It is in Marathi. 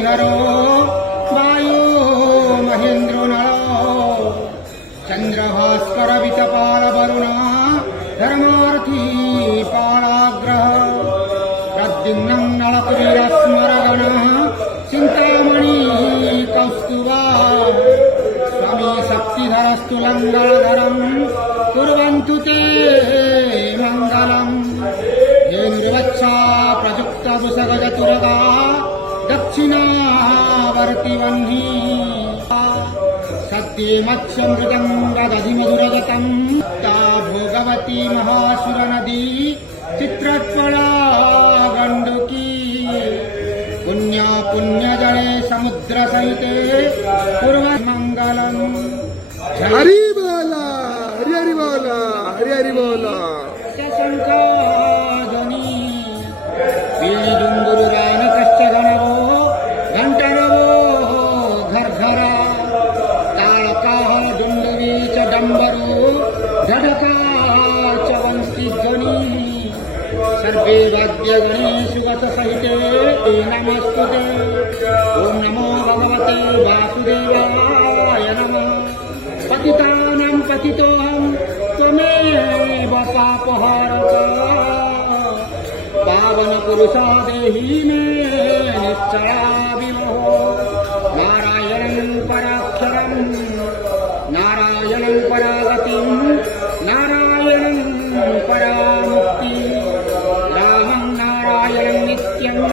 हरिहरो वायो महेन्द्रो नरो चंद्रभास्कर वितपाल वरुण धर्मार्थी पालाग्रह प्रद्युम्नं नलकुलीरस्मरगण चिंतामणि कौस्तुभा स्वामी शक्तिधरस्तु लंगलधरं कुर्वन्तु ते मङ्गलम् धेनुर्वच्छा प्रयुक्तबुसगजतुरगा दक्षिणावर्ति वह्नि सत्ये मत्स्यमृतं वदधिमधुरगतं ता भोगवती महासुरनदी चित्रत्वला गण्डकी पुण्या पुण्यजले समुद्रसहिते कुर्वन्मङ्गलम् हरि बोला हरि हरि बोला हरि हरि बोला शंखाजनी वीजुंगुरुरान कश्चगणरो घंटरवो घरघरा तालका डुंडवी च डंबरू धड़का च वंशीध्वनि सर्वे वाद्यगणे सुगत सहिते नमस्तुते ओम नमो भगवते वासुदेवाय नमः पतितानां पतितोऽहं त्वमेव पापहारक पावन पुरुषा देहि मे निश्चया विमोहो नारायणं पराक्षरं नारायणं परागतिं नारायणं परामुक्ति